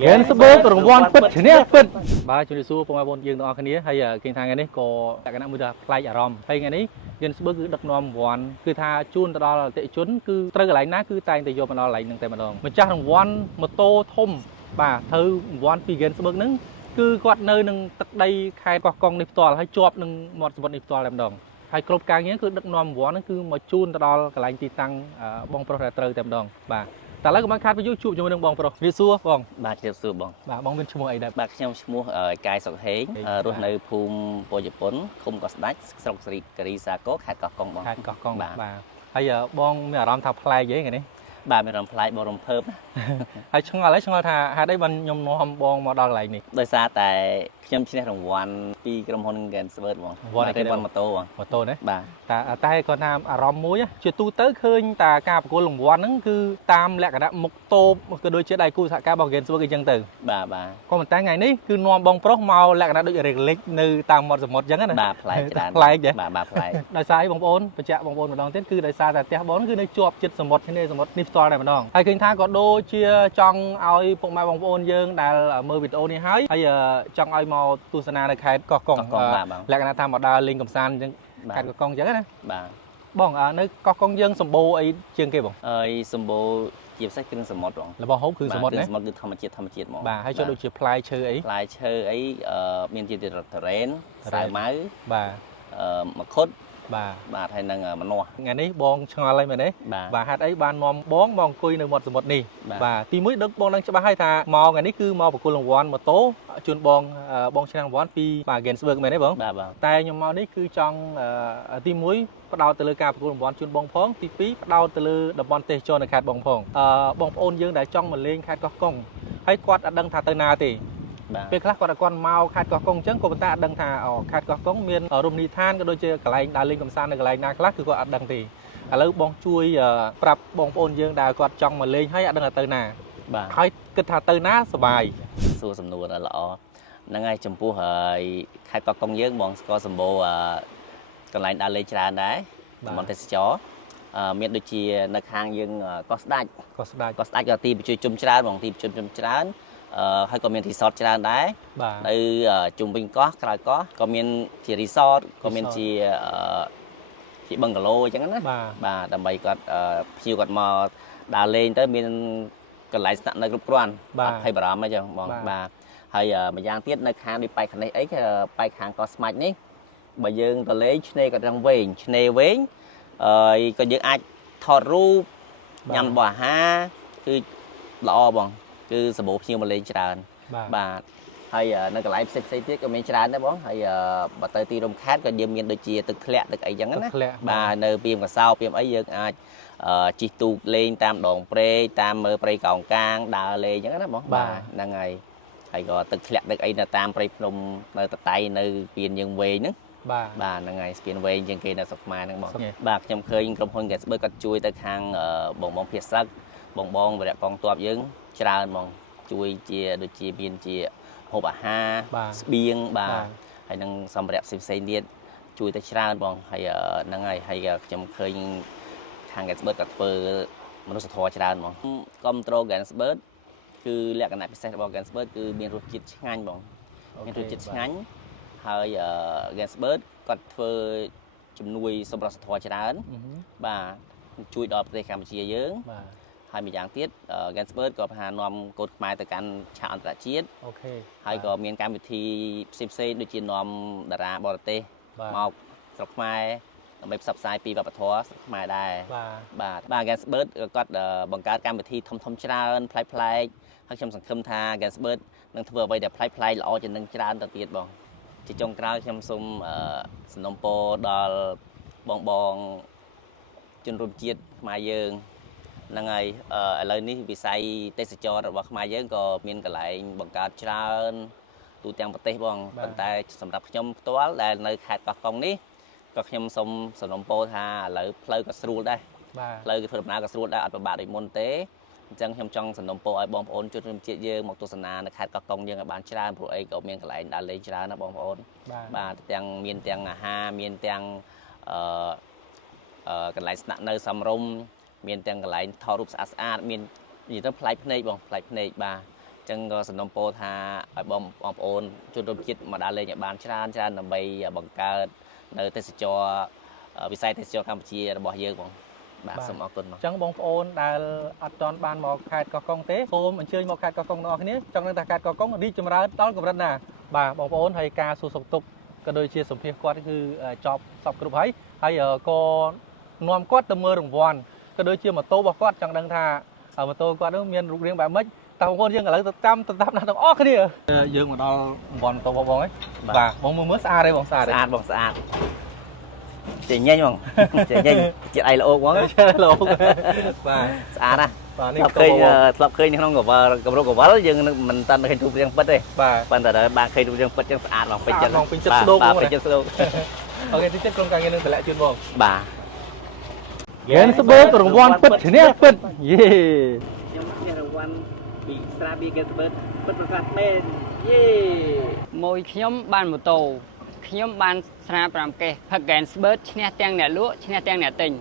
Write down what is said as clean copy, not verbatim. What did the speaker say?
Gainsbourg រង្វាន់ពិតឈ្នះពិតបាទជំរាបសួរបងប្អូនយើងទាំងអស់គ្នាហើយគេថាថ្ងៃនេះក៏លក្ខណៈមួយថាប្លែកអារម្មណ៍ហើយថ្ងៃនេះ Gainsbourg គឺដឹកនាំរង្វាន់គឺថាជូនទៅដល់អតិថិជនគឺត្រូវកន្លែងណាគឺតែងតែយកមកដល់កន្លែងហ្នឹងតែម្ដងម្ចាស់រង្វាន់ម៉ូតូធំបាទត្រូវរង្វាន់ពី Gainsbourg ហ្នឹងគឺគាត់នៅនឹងទឹកដីខេត្តកោះកុងនេះផ្ទាល់ហើយជាប់នឹងមាត់សមុទ្រនេះផ្ទាល់តែម្ដងហើយគ្រប់ការងារគឺដឹកនាំរង្វាន់ហ្នឹងគឺមកជូនទៅដល់កន្លែងទីតាំងបងប្រុសដែលត្រូវតែម្ដងបាទតែឥឡូវក៏មិនខាតពីជួបជាមួយនឹងបងប្រុសវាសួរបងបាទជម្រាបសួរបងបាទបងមានឈ្មោះអីដែរបាទខ្ញុំឈ្មោះកាយសុកហេងរស់នៅភូមិពោធិ៍ជប៉ុនឃុំកោះស្ដាច់ស្រុកសេរីការីសាគរខេត្តកោះកុងបងខេត្តកោះកុងបាទហើយបងមានអារម្មណ៍ថាប្លែកទេថ្ងៃនេះបាទមានអារម្មណ៍ប្លែកបងរំភើបហើយឆ្ងល់ថាហេតុអីបានខ្ញុំនាំបងមកដល់កន្លែងនេះដោយសារតែខ្ញុំឈ្នះរង្វាន់ពីក្រុមហ៊ុន Gainsbourg បងរង្វាន់ម៉ូតូម៉ូតូណាបាទតែគាត់ថាអារម្មណ៍មួយជាទូទៅឃើញតាការប្រគល់រង្វាន់ហ្នឹងគឺតាមលក្ខណៈមុខតូបក៏ដូចជាដៃគូសហការរបស់ Gainsbourg អីចឹងទៅបាទក៏ប៉ុន្តែថ្ងៃនេះគឺនាំបងប្រុសមកលក្ខណៈដូចរលិចនៅតាមមាត់សមុទ្រចឹងណាបាទប្លែកច្រើនប្លែកទេបាទប្លែកដោយសារអីបងប្អូនបញ្ជាក់បងប្អូនម្ដងទៀតគឺដោយសារតែផ្ទះបងគឺនៅជាប់ជិតសមុទ្រនេះសមុទ្រនេះផ្ទាល់តែម្ដងហើយឃើញថាក៏ដូចជាចង់ឲ្យពុកម៉ែបងប្អូនយើងដែលមើលវីដេអូនេះហើយចង់ឲ្យមកទស្សនានៅខេត្តកោះកុងលក្ខណៈថាមកដើរលេងកម្សាន្តអញ្ចឹងខេត្តកោះកុងអញ្ចឹងណាបាទបងនៅកោះកុងយើងសម្បូរអីជាងគេបងសម្បូរជាពិសេសគ្រឿងសមុទ្របងរបស់ហូបគឺសមុទ្រណាសមុទ្រគឺធម្មជាតិហ្មងបាទហើយចូលដូចជាផ្លែឈើអីផ្លែឈើអីមានជាតរ៉េនសាវម៉ៅបាទមខុតបាទហើយនឹងម្នាស់ថ្ងៃនេះបងឆ្ងល់ហើយមែនទេបាទហេតុអីបាននាំបងមកអង្គុយនៅមាត់សមុទ្រនេះបាទទីមួយដឹកបងនឹងច្បាស់ហើយថាមកថ្ងៃនេះគឺមកប្រគល់រង្វាន់ម៉ូតូជូនបងឈ្នះរង្វាន់ពីបាទ Gainsbourg មែនទេបងតែខ្ញុំមកនេះគឺចង់ទីមួយផ្ដោតទៅលើការប្រគល់រង្វាន់ជូនបងផងទីពីរផ្ដោតទៅលើតំបន់ទេសចរនៅខេត្តបងផងបងប្អូនយើងដែលចង់មកលេងខេត្តកោះកុងហើយគាត់អត់ដឹងថាទៅណាទេពេលខ្លះគាត់មកខេត្តកោះកុងអញ្ចឹងក៏ប៉ុន្តែអត់ដឹងថាខេត្តកោះកុងមានរមណីយដ្ឋានក៏ដូចជាកន្លែងដើរលេងកម្សាន្តនៅកន្លែងណាខ្លះគឺគាត់អត់ដឹងទេឥឡូវបងជួយប្រាប់បងប្អូនយើងដែលគាត់ចង់មកលេងហើយអត់ដឹងថាទៅណាហើយគិតថាទៅណាសុបាយសួរសំណួរដ៏ល្អហ្នឹងហើយចំពោះខេត្តកោះកុងយើងបងស្គាល់សម្បូរកន្លែងដើរលេងច្រើនដែរតំបន់ទេសចរមានដូចជានៅខាងយើងកោះស្ដាច់ក៏ទីប្រជុំជនច្រើនបងទីប្រជុំជនច្រើនហើយក៏មានរីសតច្រើនដែរនៅជុំវិញកោះក្រៅកោះក៏មានជារីសតក៏មានជាបឹងកាឡូអញ្ចឹងណាបាទដើម្បីគាត់ភ្ញៀវគាត់មកដើរលេងទៅមានកន្លែងស្នាក់នៅគ្រប់គ្រាន់អត់ភ័យបារម្ភអីចឹងបងបាទហើយម្យ៉ាងទៀតនៅខាងនេះប៉ែកខាងនេះអីគេប៉ែកខាងកោះស្មាច់នេះបើយើងទៅលេងឆ្នេរក៏ត្រឹងវែងឆ្នេរវែងក៏យើងអាចថតរូបញ៉ាំរបស់អាហារគឺល្អបងគឺសម្បូរភ្ញៀវមកលេងច្រើនបាទហើយនៅកន្លែងផ្សេងទៀតក៏មានច្រើនដែរបងហើយបើទៅទីរំខានក៏យើងមានដូចជាទឹកធ្លាក់ទឹកអីចឹងណាបាទនៅពីមកសោពីអីយើងអាចជិះទូកលេងតាមដងព្រែកតាមមើលព្រៃកោងកាងដើរលេងចឹងណាបងបាទហ្នឹងហើយក៏ទឹកធ្លាក់ទឹកអីនៅតាមព្រៃភ្នំនៅតតៃនៅពៀនយើងវែងហ្នឹងបាទហ្នឹងហើយស្ពានវែងជាងគេនៅស្រុកខ្មែរហ្នឹងបងបាទខ្ញុំឃើញក្រុមហ៊ុន Gainsbourg គាត់ជួយទៅខាងបងភាសាបងវរៈកងទ័ពយើងច្រើនហ្មងជួយជាដូចជាមានជាហូបអាហារស្បៀងបាទហើយនឹងសម្ភារៈផ្សេងទៀតជួយទៅច្រើនបងហើយហ្នឹងហើយខ្ញុំឃើញខាង Gainsbourg ក៏ធ្វើមនុស្សធម៌ច្រើនហ្មងគ្រប់ត្រូល Gainsbourg គឺលក្ខណៈពិសេសរបស់ Gainsbourg គឺមានរសជាតិឆ្ងាញ់បងមានរសជាតិឆ្ងាញ់ហើយ Gainsbourg គាត់ធ្វើជំនួយសម្រាប់ធម៌ច្រើនបាទជួយដល់ប្រទេសកម្ពុជាយើងហើយម្យ៉ាងទៀត Gainsbourg ក៏ផ្សានាំកូនខ្មែរទៅកាន់ឆាកអន្តរជាតិអូខេហើយក៏មានកម្មវិធីផ្សេងដូចជានាំតារាបរទេសមកស្រុកខ្មែរដើម្បីផ្សព្វផ្សាយពីវប្បធម៌ស្រុកខ្មែរដែរបាទ Gainsbourg គាត់បង្កើតកម្មវិធីធំច្រើនប្លែកហើយខ្ញុំសង្ឃឹមថា Gainsbourg នឹងធ្វើអ្វីដែលប្លែកល្អជាងនឹងច្រើនទៅទៀតបងជាចុងក្រោយខ្ញុំសូមសំណូមពរដល់បងជនរួមជាតិខ្មែរយើងហ្នឹងហើយឥឡូវនេះវិស័យទេសចររបស់ខ្មែរយើងក៏មានកន្លែងបង្កើតច្រើនទូទាំងប្រទេសបងប៉ុន្តែសម្រាប់ខ្ញុំផ្ទាល់ដែលនៅខេត្តកោះកុងនេះក៏ខ្ញុំសូមសំណូមពរថាឥឡូវផ្លូវក៏ស្រួលដែរផ្លូវធ្វើដំណើរក៏ស្រួលដែរអត់ពិបាកដូចមុនទេអញ្ចឹងខ្ញុំចង់សំណូមពរឲ្យបងប្អូនជនរួមជាតិយើងមកទស្សនានៅខេត្តកោះកុងយើងឲ្យបានច្រើនព្រោះអីក៏មានកន្លែងដើរលេងច្រើនណាបងប្អូនបាទទាំងមានទាំងអាហារមានទាំងកន្លែងស្នាក់នៅសមរម្យមានទាំងកន្លែងថតរូបស្អាតមាននិយាយទៅប្លែកភ្នែកបងប្លែកភ្នែកបាទ ចឹងក៏សំណូមពរថាឲ្យបងប្អូនជនរួមជាតិមកដើរលេងឲ្យបានច្រើនដើម្បីបង្កើតនៅទេសចរវិស័យទេសចរកម្ពុជារបស់យើងបងបាទសូមអរគុណបង ចឹងបងប្អូនដែលអត់ទាន់បានមកខេត្តកោះកុងទេសូមអញ្ជើញមកខេត្តកោះកុងទាំងអស់គ្នាចង់នឹងថាខេត្តកោះកុងរីកចម្រើនដល់កម្រិតណាបាទបងប្អូនហើយការសួរសុខទុក្ខក៏ដូចជាសម្ភារគាត់គឺចប់សពគ្រប់ហើយក៏នាំគាត់ទៅមើលរង្វាន់ក៏ដូចជាម៉ូតូរបស់គាត់ចង់ដឹងថាម៉ូតូគាត់នោះមានរូបរាងបែបម៉េចតើបងប្អូនយើងឥឡូវទៅតាមណាទាំងអស់គ្នាយើងមកដល់រង្វាន់ម៉ូតូបងហើយបាទបងមើលស្អាតទេបងស្អាតបងស្អាតចេញញ៉ាញ់បងចេញញ៉ាញ់ជាតិអីល្អបងជាតិល្អបាទស្អាតណាបាទនេះធ្លាប់ឃើញក្នុងកម្រិតកវលយើងមិនតាន់ឃើញរូបរាងពិតទេបាទប៉ុន្តែដល់បានឃើញរូបរាងពិតចឹងស្អាតឡើងពេញចិត្តឡើងពេញចិត្តស្ដោកបាទពេញចិត្តស្ដោកអូខេទីចិត្តក្រុមការងារនឹងតម្លាក់ជូនបងបាទ Gainsbourg រង្វាន់ពិតឈ្នះពិតយេខ្ញុំឈ្នះរង្វាន់ពីស្រាបៀរ Gainsbourg ពិតប្រាកដមែនយេមួយខ្ញុំបានម៉ូតូខ្ញុំបានស្រា5កេសផឹក Gainsbourg ឈ្នះទាំងអ្នកលក់ឈ្នះទាំងអ្នកទិញ